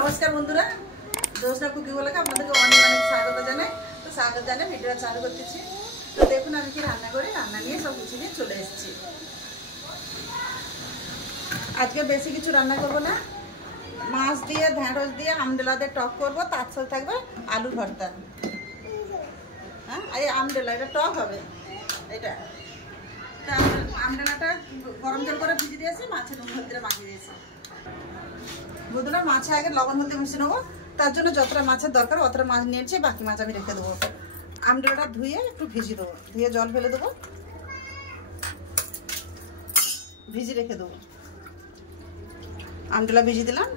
नमस्कार बंधुरा जोशना कुकिंग वाला আপনাদেরকে অনেক অনেক স্বাগত জানাই। তো স্বাগত জানাই ভিডিও চালু করতেছি। তো দেখুন আমি কি রান্না করি, রান্না নিয়ে সব কিছু নিয়ে চলে এসেছি। আজকে বেশি কিছু রান্না করব না, মাছ দিয়ে ঢেঁড়স দিয়ে আমডালা দিয়ে টক করব, তার সাথে থাকবে আলু ভর্তা। হ্যাঁ এই আমডালা এটা টক হবে। এটা আমডালাটা গরম জল করে ভিজিয়ে দিয়েছি, মাছের নুন হলদিতে মাখিয়ে দিয়েছি। বন্ধুরা মাছে আগে লবণ হলদি মিশিয়ে নেবো, তার জন্য যতটা মাছের দরকার অতটা মাছ নিয়েছি, বাকি মাছ আমি রেখে দেবো। আমডালাটা ধুয়ে একটু ভিজিয়ে দেবো, ধুয়ে জল ফেলে দেবো, ভিজিয়ে রেখে দেবো। আমডালা ভিজিয়ে দিলাম,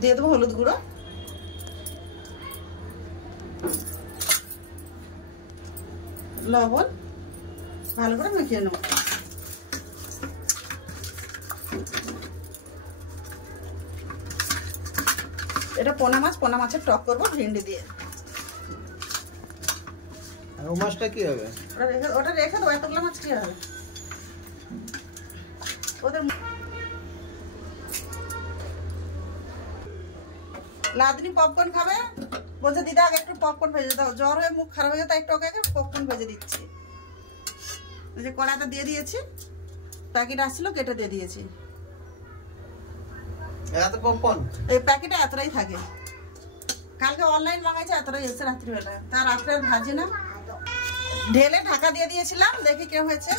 দিয়ে দেবো হলুদ গুঁড়ো, লবণ, ভালো করে মাখিয়ে নেবো। এটা পোনা মাছের টক করবো ভেন্ডি দিয়ে। আর ও মাছটা কি হবে? ওটা রেখে দেবো, এতগুলো মাছ কি হবে ওদের। লাদনি পপকর্ন খাবে বলছে, দিদা আগে একটু পপকর্ন ভেজে দাও, জ্বর হয়ে মুখ খারাপ হয়ে যায়, তাই একটু আগে পপকর্ন ভেজে দিচ্ছি। যে কড়াটা দিয়ে দিয়েছি, প্যাকেট আসছিল কেটে দিয়ে দিয়েছি। এত পপকর্ন এই প্যাকেটে এতটাই থাকে, কালকে অনলাইন মাঙাইছে, এতটাই এসে রাত্রিবেলা, তার রাত্রে ভাজি না ঢেলে ঢাকা দিয়ে দিয়েছিলাম, দেখি কেউ হয়েছে,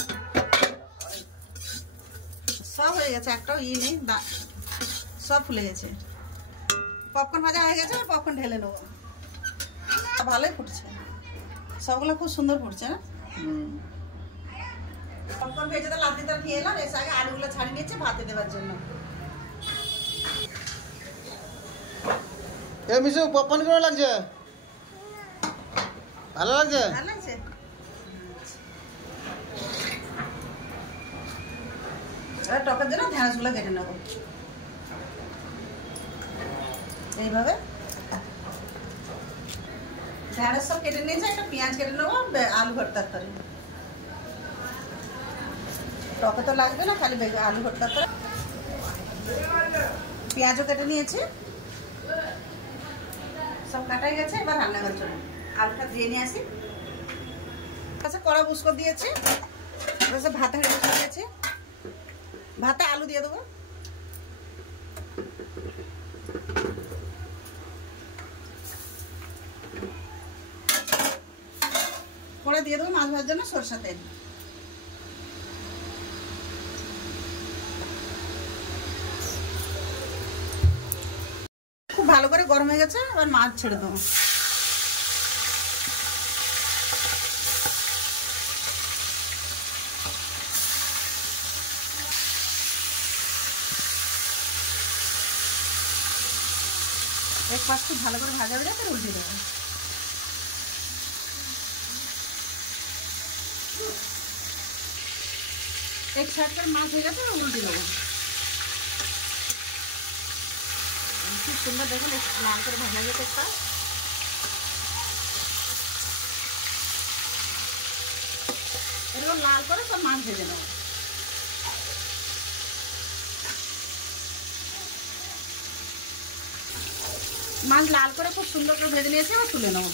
সব হয়ে গেছে, একটাও নেই, সব ফুলে গেছে। পপকর্ন ভাজা হয়ে গেছে, পপকর্ন ঢেলে নেবো। ভালোই ফুটছে, সবগুলো খুব সুন্দর ফুটছে না। পপকর্ন ভেজে তো লাদিটা খেয়ে এলাম, এসে আগে আলুগুলো ছাড়িয়ে নিয়েছে ভাতে দেওয়ার জন্য। এ মিশু পপকর্ন কেমন লাগছে? ভালো লাগছে? ভালো লাগছে। এবার টকের জন্য ঢেঁড়সগুলো কেটে নেবো এইভাবে। ঢেঁড়স সব কেটে নিয়েছে, একটা পেঁয়াজ কেটে নেবো আলু ভর্তার তরে। টকে তো লাগবে না, খালি আলু ভর্তার তরে। পেঁয়াজও কেটে নিয়েছি, সব কাটাই গেছে। এবার রান্নাঘর চলে আলুটা ধুয়ে নিয়ে আসি। আচ্ছা কড়া বুস্কো দিয়েছি, ভাতে বসে দিয়েছি, ভাতে আলু দিয়ে দেবো। করে দিয়ে দেবো মাছ ভাজার জন্য সরষের তেল। খুব ভালো করে গরম হয়ে গেছে, এবার মাছ ছেড়ে দেবো। এক পাশ খুব ভালো করে ভাজা হয়ে যাবে, উল্টে দেবো। এক সাইড করে মাছ হয়ে গেছে, উল্টে দেবো। খুব সুন্দর দেখুন লাল করে ভাজা গেছে একটা। এরকম লাল করে সব মাছ ভেজে নেবো। মাছ লাল করে খুব সুন্দর করে ভেজে নিয়েছি, এবার তুলে নেবো।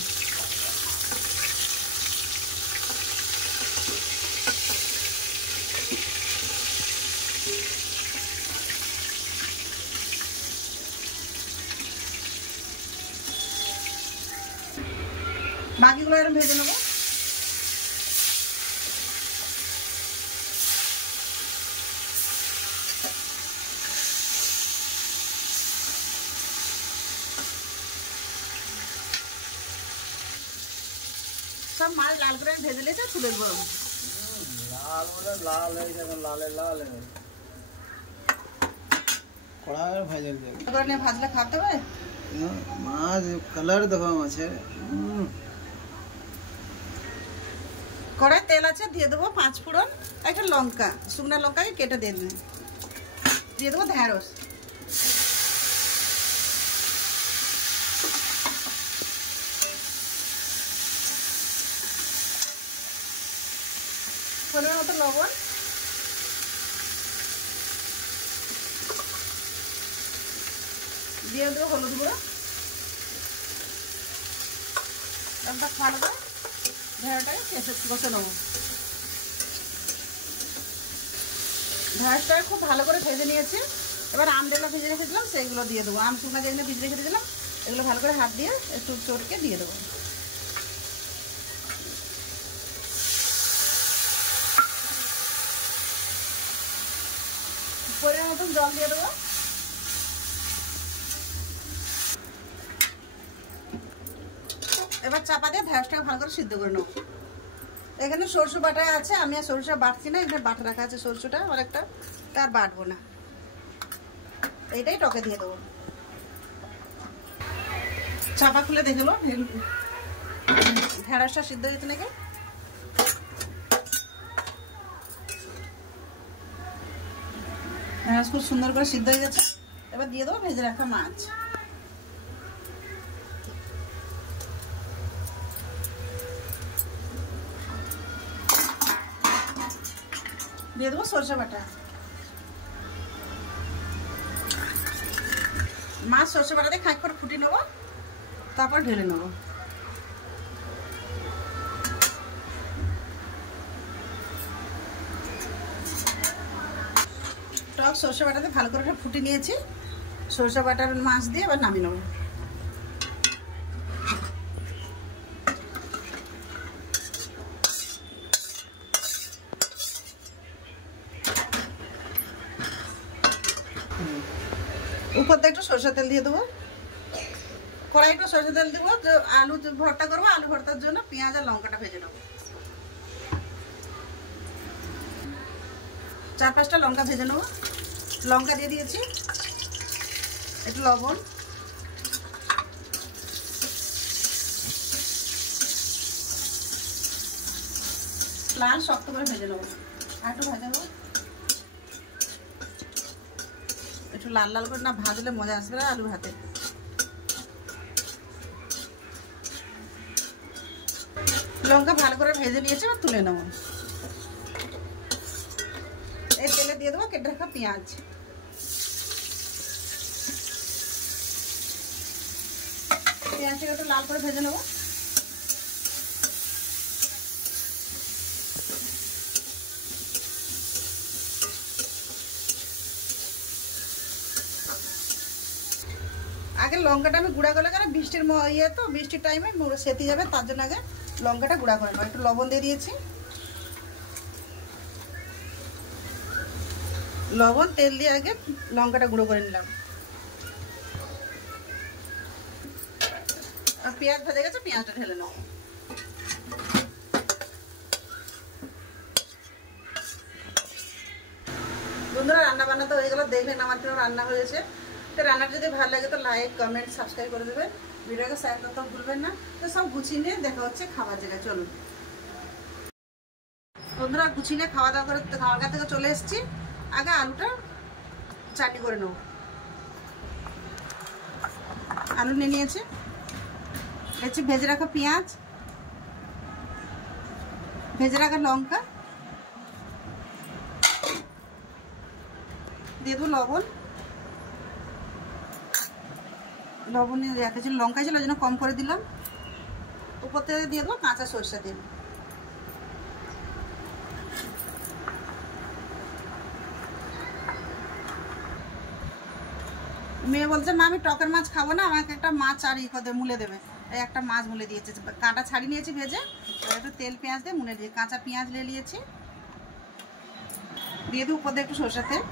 বাকিগুলো এরকম ভেজে নেবো। সব মাছ লাল করে আমি ভেজে নিয়েছি, তুলে দেবো। লাল বলে লাল হয়ে যাবে, লালে লাল হয়ে কড়াই ভেজে দেবে। করে নিয়ে ভাজলে খাতে হবে। মাছ কালার দেখো মাছের। কড়াই তেল আছে, দিয়ে দেবো 5 ফোড়ন, একটা লঙ্কা, শুকনো লঙ্কাকে কেটে দিয়ে দেবেন, দিয়ে দেবো ঢেঁড়স, পরিমাণ মতো লবণ, দিয়ে দেবো হলুদ গুঁড়ো। একটা ভালো করে ঢেঁড়সটাকে কষে নেবো। ঢেঁড়সটাকে খুব ভালো করে ভেজে নিয়েছি। এবার আম যেগুলো ভেজে রেখেছিলাম সেইগুলো দিয়ে দেবো। আম শুকনো যেগুলো ভিজে রেখে দিয়েছিলাম এগুলো ভালো করে হাত দিয়ে একটু চটকে দিয়ে দেবো। পরিমাণ মতন জল দিয়ে দেবো। এবার চাপা দিয়ে ঢেঁড়সটাকে ভালো করে সিদ্ধ করে নেবো। এখানে সরষে বাটা আছে, আমি আর সরষে বাটছি না, এখানে বাটা রাখা আছে সরষেটা অনেকটা, তার বাটবো না, এইটাই টকে দিয়ে দেবো। চাপা খুলে দেখে লো ঢেঁড়সটা সিদ্ধ হয়েছে নাকি। ঢেঁড়স খুব সুন্দর করে সিদ্ধ হয়ে গেছে। এবার দিয়ে দেবো ভেজে রাখা মাছ। দিয়ে দেবো সরষে বাটা। মাছ সরষে বাটা দিয়ে খাঁক করে ফুটিয়ে নেবো, তারপর ঢেলে নেবো। টক সরষে বাটাতে ভালো করে ফুটিয়ে নিয়েছি। সরষে বাটার মাছ দিয়ে এবার নামিয়ে নেবো। উপর দিয়ে একটু সরষের তেল দিয়ে দেবো। কড়াই একটু সরষের তেল দেবো। আলু ভর্তা করবো, আলু ভর্তার জন্য পেঁয়াজ আর লঙ্কাটা ভেজে নেবো। 4-5টা লঙ্কা ভেজে নেবো। লঙ্কা দিয়ে দিয়েছি, একটু লবণ, লাল শক্ত করে ভেজে নেবো। আর একটু ভাজাবো, একটু লাল লাল করে না ভাজলে মজা আসবে না আলু ভাতে। লঙ্কা ভালো করে ভেজে নিয়েছি, আর তুলে নেবো। এই তেলে দিয়ে দেবো কেটে রাখা পেঁয়াজ। পেঁয়াজটাকে একটু লাল করে ভেজে নেবো। আগে লঙ্কাটা আমি গুঁড়া করলে কেন বৃষ্টির তো বৃষ্টির টাইমে সেতে যাবে, তার জন্য আগে লঙ্কাটা গুঁড়া করে নেবো। একটু লবণ দিয়ে দিয়েছি, লবণ তেল দিয়ে আগে লঙ্কাটা গুঁড়ো করে নিলাম। আর পেঁয়াজ ভেজে গেছে, পেঁয়াজটা ঢেলে নেবো। বন্ধুরা রান্না বান্না তো হয়ে গেল, দেখলেন আমার কেন রান্না হয়েছে। তো রান্নাটা যদি ভালো লাগে তো লাইক কমেন্ট সাবস্ক্রাইব করে দেবেন, ভিডিওকে শেয়ার করতে ভুলবেন না। তো সব গুছিয়ে নিয়ে দেখা হচ্ছে খাবার জায়গায়। চলুন বন্ধুরা, গুছিয়ে নিয়ে খাওয়া দাওয়া করে খাওয়ার থেকে চলে এসেছি। আগে আলুটা চাটনি করে নেব। আলু নিয়ে নিয়েছি, এসে ভেজে রাখা পেঁয়াজ, ভেজে রাখা লঙ্কা দিয়ে দেবো, লবণ রেখেছিল, লঙ্কা ছিল ওই জন্য কম করে দিলাম। উপর থেকে দিয়ে দেবো কাঁচা সরষে তেল। মেয়ে বলছে মা আমি টকের মাছ খাবো না, আমাকে একটা মাছ আর মুলে দেবে। এই একটা মাছ মুলে দিয়েছে, কাঁটা ছাড়িয়ে নিয়েছি ভেজে, একটু তেল পেঁয়াজ দিয়ে মুলে দিয়ে কাঁচা পেঁয়াজ নিয়ে নিয়েছি, দিয়ে দিই উপর দিয়ে একটু সরষের তেল।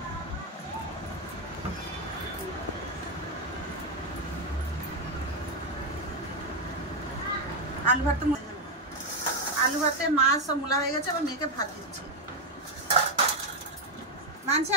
আলু ভাতে মাছ সব মূলা হয়ে গেছে, আবার মেয়েকে ভাত দিচ্ছি। মানছে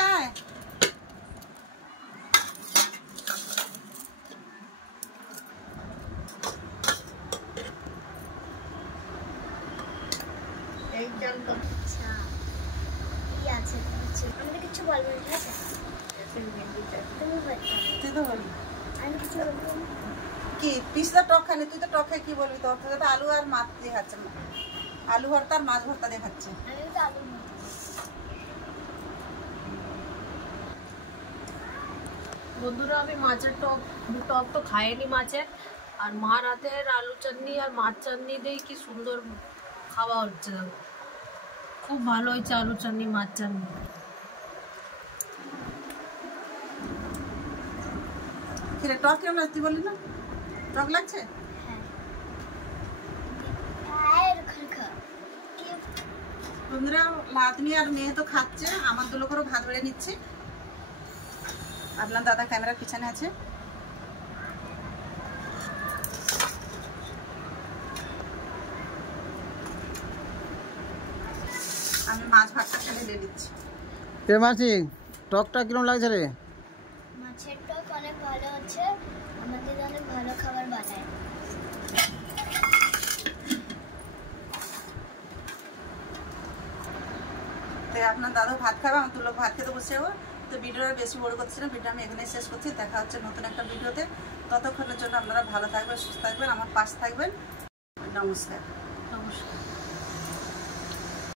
কি পিসটা টক খানি, তুই তো টক খাই কি বলবি? তোর থেকে তো আলু আর মাছ দিয়ে খাচ্ছে, আলু ভর্তা আর মাছ ভর্তা দিয়ে খাচ্ছে। বন্ধুরা আমি মাছের টক তো খাইনি মাছের, আর মার হাতের আলু চাটনি আর মাছ চাটনি দিয়ে কি সুন্দর খাওয়া হচ্ছে, দেখো খুব ভালো হয়েছে আলু চাটনি মাছ চাটনি। কিরে টক কেমন লাগছে তুই বললি না? টক লাগছে? বন্ধুরা লাদনি আর মেয়ে তো খাচ্ছে, আমার দুলো করে ভাত বেড়ে নিচ্ছে। আপনার দাদা ক্যামেরার পিছনে আছে। আমি মাছ ভাতটা খেলে দিয়ে দিচ্ছি। এ মাছি টকটা কিরকম লাগছে রে? মাছের টক অনেক ভালো হচ্ছে, আমাদের অনেক ভালো খাবার বানায়। তো আপনার দাদা ভাত খাবে, আমার দুলো ভাত খেতে বসে যাবো। তো ভিডিওটা বেশি বড় করছি না, ভিডিও আমি এখানে শেষ করছি। দেখা হচ্ছে নতুন একটা ভিডিওতে। ততক্ষণের জন্য আপনারা ভালো থাকবেন, সুস্থ থাকবেন, আমার পাশে থাকবেন। নমস্কার। নমস্কার।